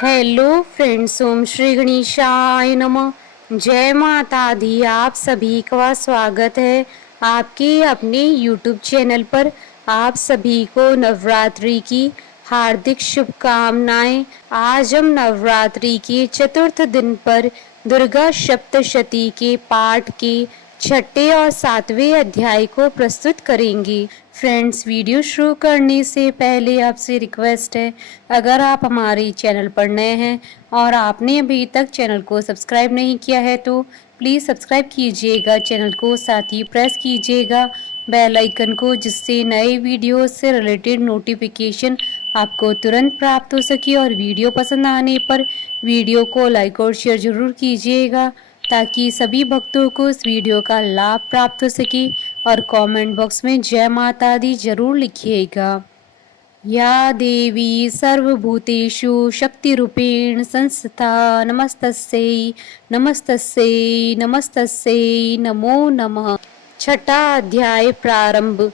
Hello friends, ओम श्री गणेशाय नमः। जय माता दी। आप सभी का स्वागत है आपके अपने यूट्यूब चैनल पर। आप सभी को नवरात्रि की हार्दिक शुभकामनाएं। आज हम नवरात्रि के चतुर्थ दिन पर दुर्गा सप्तशती के पाठ के छठे और सातवें अध्याय को प्रस्तुत करेंगे। फ्रेंड्स, वीडियो शुरू करने से पहले आपसे रिक्वेस्ट है, अगर आप हमारे चैनल पर नए हैं और आपने अभी तक चैनल को सब्सक्राइब नहीं किया है तो प्लीज़ सब्सक्राइब कीजिएगा चैनल को, साथ ही प्रेस कीजिएगा बेल आइकन को, जिससे नए वीडियो से रिलेटेड नोटिफिकेशन आपको तुरंत प्राप्त हो सके। और वीडियो पसंद आने पर वीडियो को लाइक और शेयर ज़रूर कीजिएगा ताकि सभी भक्तों को इस वीडियो का लाभ प्राप्त हो सके। और कमेंट बॉक्स में जय माता दी जरूर लिखिएगा। या देवी सर्वभूतेषु शक्तिरूपेण संस्थिता नमस्तस्यै नमस्तस्यै नमस्तस्यै नमो नमः। छठा अध्याय प्रारंभ।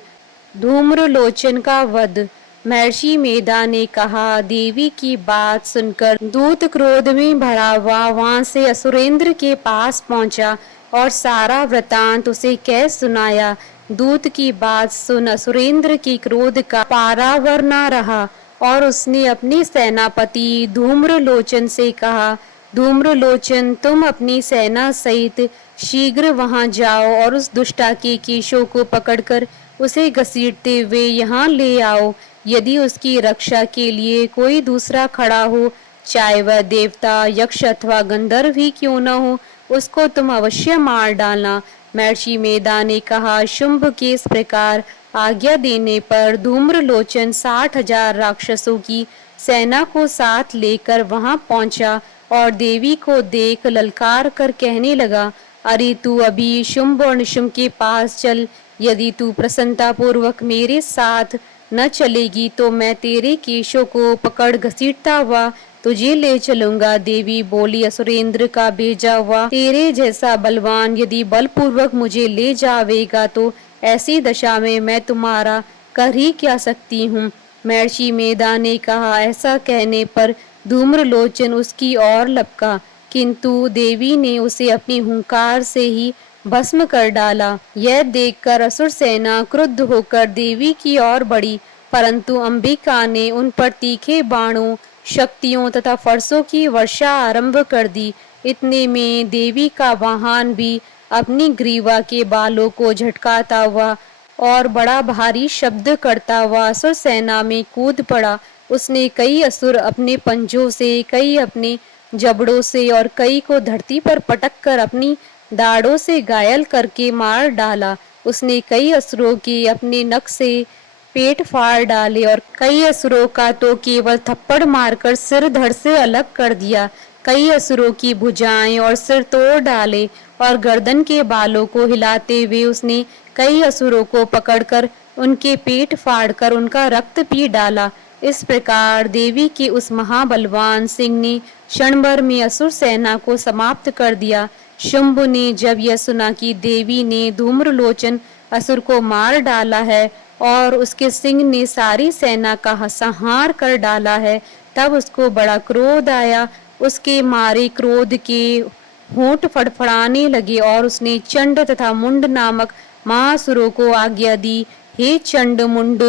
धूम्रलोचन का वध। महर्षि मेधा ने कहा, देवी की बात सुनकर दूत क्रोध में भरा हुआ वहां से असुरेंद्र के पास पहुंचा और सारा वृतांत उसे कह सुनाया। दूत की बात सुन असुरेंद्र के क्रोध का पारावर न रहा और उसने अपने सेनापति धूम्रलोचन से कहा, धूम्रलोचन, तुम अपनी सेना सहित शीघ्र वहां जाओ और उस दुष्टा के केशों को पकड़कर उसे घसीटते हुए यहाँ ले आओ। यदि उसकी रक्षा के लिए कोई दूसरा खड़ा हो, चाहे वह देवता, यक्ष अथवा गंधर्व ही क्यों न हो, उसको तुम अवश्य मार डालना। महर्षि मेधा ने कहा। शुंभ के इस प्रकार आज्ञा देने पर धूम्रलोचन 60,000 राक्षसों की सेना को साथ लेकर वहां पहुंचा और देवी को देख ललकार कर कहने लगा, अरे तू अभी शुंभ और निशुंभ के पास चल। यदि तू प्रसन्नता पूर्वक मेरे साथ न चलेगी तो मैं तेरे केशों को पकड़ घसीटता हुआ तुझे ले चलूंगा। देवी बोली, असुरेंद्र का भेजा हुआ तेरे जैसा बलवान यदि बलपूर्वक मुझे ले जावेगा तो ऐसी दशा में मैं तुम्हारा कर ही क्या सकती हूँ। महर्षि मेधा ने कहा। ऐसा कहने पर धूम्रलोचन उसकी ओर लपका, किंतु देवी ने उसे अपनी हुंकार से ही भस्म कर डाला। यह देखकर असुर सेना क्रुद्ध होकर देवी की ओर बढ़ी, परंतु अंबिका ने उन पर तीखे बाणों, शक्तियों तथा फरसों की वर्षा आरंभ कर दी। इतने में देवी का वाहन भी अपनी ग्रीवा के बालों को झटकाता हुआ और बड़ा भारी शब्द करता हुआ असुर सेना में कूद पड़ा। उसने कई असुर अपने पंजों से, कई अपने जबड़ों से और कई को धरती पर पटक कर अपनी दाढ़ों से घायल करके मार डाला। उसने कई असुरों के अपने नख से पेट फाड़ डाले और कई असुरों का तो केवल थप्पड़ मारकर सिर धड़ से अलग कर दिया। कई असुरों की भुजाएं और सिर तोड़ डाले और गर्दन के बालों को हिलाते हुए उसने कई असुरों को पकड़कर उनके पेट फाड़कर उनका रक्त पी डाला। इस प्रकार देवी के उस महाबलवान सिंह ने क्षण भर में असुर सेना को समाप्त कर दिया। शुंभ ने जब यह सुना कि देवी ने धूम्रलोचन असुर को मार डाला है और उसके सिंह ने सारी सेना का संहार कर डाला है, तब उसको बड़ा क्रोध आया। उसके मारे क्रोध के होंठ फड़फड़ाने लगे और उसने चंड तथा मुंड नामक महासुरों को आज्ञा दी, हे चंड मुंड,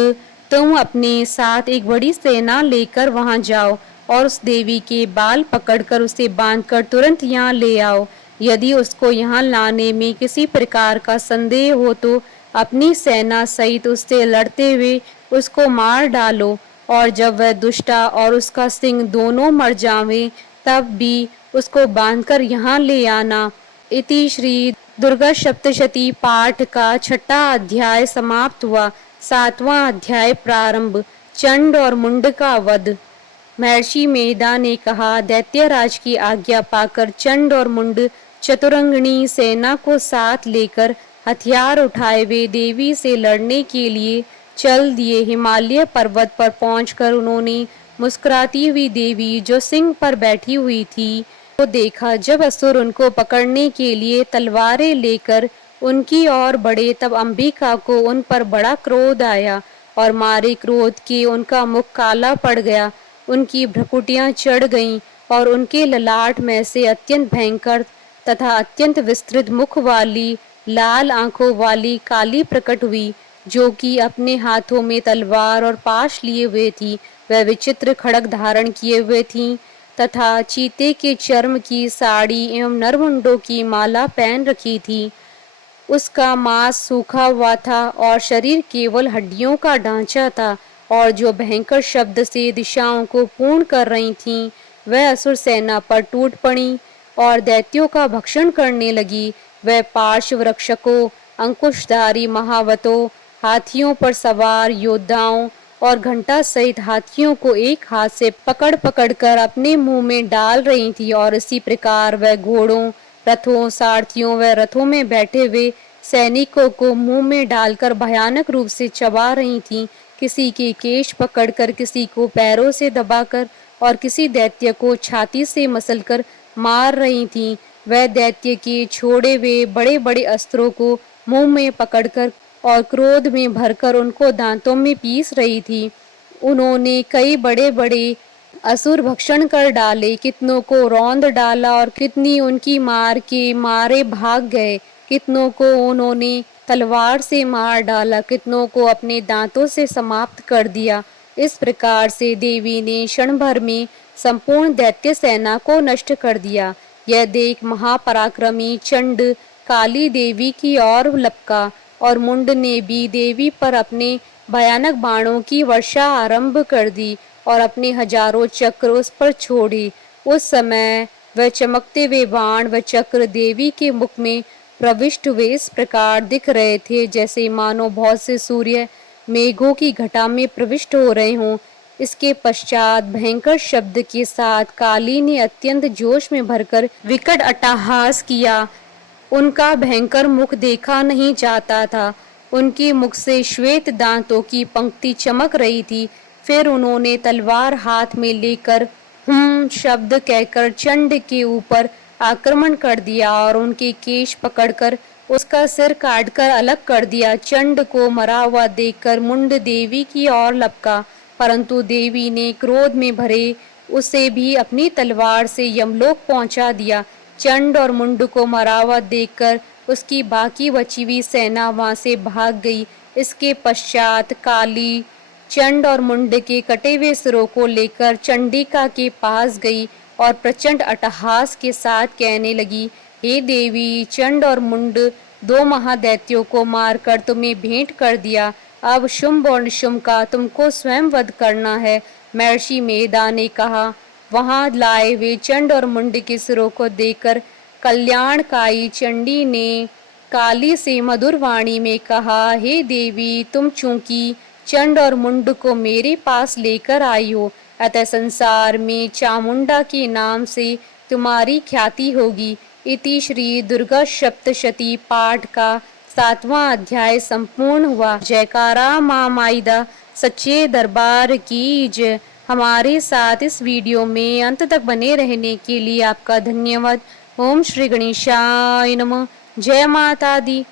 तुम अपने साथ एक बड़ी सेना लेकर वहां जाओ और उस देवी के बाल पकड़कर उसे बांधकर तुरंत यहाँ ले आओ। यदि उसको यहाँ लाने में किसी प्रकार का संदेह हो तो अपनी सेना सहित उससे लड़ते हुए उसको मार डालो, और जब वह दुष्टा और उसका सिंह दोनों मर जावे तब भी उसको बांधकर यहाँ ले आना। इति श्री दुर्गा सप्तशती पाठ का छठा अध्याय समाप्त हुआ। सातवां अध्याय प्रारंभ। चंड और मुंड का वध। महर्षि मेधा ने कहा, दैत्यराज की आज्ञा पाकर चंड और मुंड चतुरंगिणी सेना को साथ लेकर हथियार उठाए वे देवी से लड़ने के लिए चल दिए। हिमालय पर्वत पर पहुंचकर उन्होंने मुस्कुराती हुई देवी जो सिंह पर बैठी हुई थी को देखा। जब असुर उनको पकड़ने के लिए तलवारें लेकर उनकी ओर बढ़े तब अंबिका को उन पर बड़ा क्रोध आया और मारे क्रोध के उनका मुख काला पड़ गया उनकी भ्रुकुटियां चढ़ गईं और उनके ललाट में से अत्यंत भयंकर तथा अत्यंत विस्तृत मुख वाली लाल आंखों वाली काली प्रकट हुई, जो कि अपने हाथों में तलवार और पाश लिए हुए थी। वह विचित्र खड़ग धारण किए हुए थीं तथा चीते के चर्म की साड़ी एवं नरमुंडों की माला पहन रखी थी। उसका मांस सूखा हुआ था और शरीर केवल हड्डियों का ढांचा था, और जो भयंकर शब्द से दिशाओं को पूर्ण कर रही थीं, वह असुर सेना पर टूट पड़ी और दैत्यों का भक्षण करने लगी। वह पार्श्व रक्षकों, अंकुशधारी महावतों, हाथियों पर सवार योद्धाओं और घंटा सहित हाथियों को एक हाथ से पकड़ पकड़ कर अपने मुंह में डाल रही थी, और इसी प्रकार वह घोड़ों, रथों, सारथियों व रथों में बैठे हुए सैनिकों को मुंह में डालकर भयानक रूप से चबा रही थीं। किसी के केश पकड़कर, किसी को पैरों से दबाकर और किसी दैत्य को छाती से मसलकर मार रही थीं। वह दैत्य के छोड़े हुए बड़े बड़े अस्त्रों को मुंह में पकड़कर और क्रोध में भरकर उनको दांतों में पीस रही थी। उन्होंने कई बड़े बड़े असुर भक्षण कर डाले, कितनों को रौंद डाला और कितनी उनकी मार के मारे भाग गए। कितनों को उन्होंने तलवार से मार डाला, कितनों को अपने दांतों से समाप्त कर दिया। इस प्रकार से देवी ने क्षण भर में संपूर्ण दैत्य सेना को नष्ट कर दिया। यह देख महापराक्रमी चंड काली देवी की ओर लपका और मुंड ने भी देवी पर अपने भयानक बाणों की वर्षा आरंभ कर दी और अपने हजारों चक्र उस पर छोड़े। उस समय वह चमकते हुए बाण व चक्र देवी के मुख में प्रविष्ट हुए इस प्रकार दिख रहे थे, जैसे मानो बहुत से सूर्य मेघों की घटा में प्रविष्ट हो रहे हों। इसके पश्चात भयंकर शब्द के साथ काली ने अत्यंत जोश में भरकर विकट अट्टहास किया। उनका भयंकर मुख देखा नहीं जाता था। उनके मुख से श्वेत दांतों की पंक्ति चमक रही थी। फिर उन्होंने तलवार हाथ में लेकर शब्द कहकर चंड के ऊपर आक्रमण कर दिया और उनके केश पकड़कर उसका सिर काटकर अलग कर दिया। चंड को मरा हुआ देखकर मुंड देवी की ओर लपका, परंतु देवी ने क्रोध में भरे उसे भी अपनी तलवार से यमलोक पहुंचा दिया। चंड और मुंड को मरा हुआ देखकर उसकी बाकी बची हुई सेना वहां से भाग गई। इसके पश्चात काली चंड और मुंड के कटे हुए सिरों को लेकर चंडिका के पास गई और प्रचंड अट्टहास के साथ कहने लगी, हे देवी, चंड और मुंड दो महादैत्यों को मारकर तुम्हें भेंट कर दिया। अब शुंभ और निशुंभ का तुमको स्वयं वध करना है। महर्षि मेधा ने कहा। वहां लाए हुए चंड और मुंड के सिरों को देखकर कल्याणकाई चंडी ने काली से मधुर वाणी में कहा, हे देवी, तुम चूंकि चंड और मुंड को मेरे पास लेकर आई हो, अतः संसार में चामुंडा के नाम से तुम्हारी ख्याति होगी। इति श्री दुर्गा सप्तशती पाठ का 7वां अध्याय संपूर्ण हुआ। जयकारा मां माईदा सच्चे दरबार की जय। हमारे साथ इस वीडियो में अंत तक बने रहने के लिए आपका धन्यवाद। ओम श्री गणेशाय नमः। जय माता दी।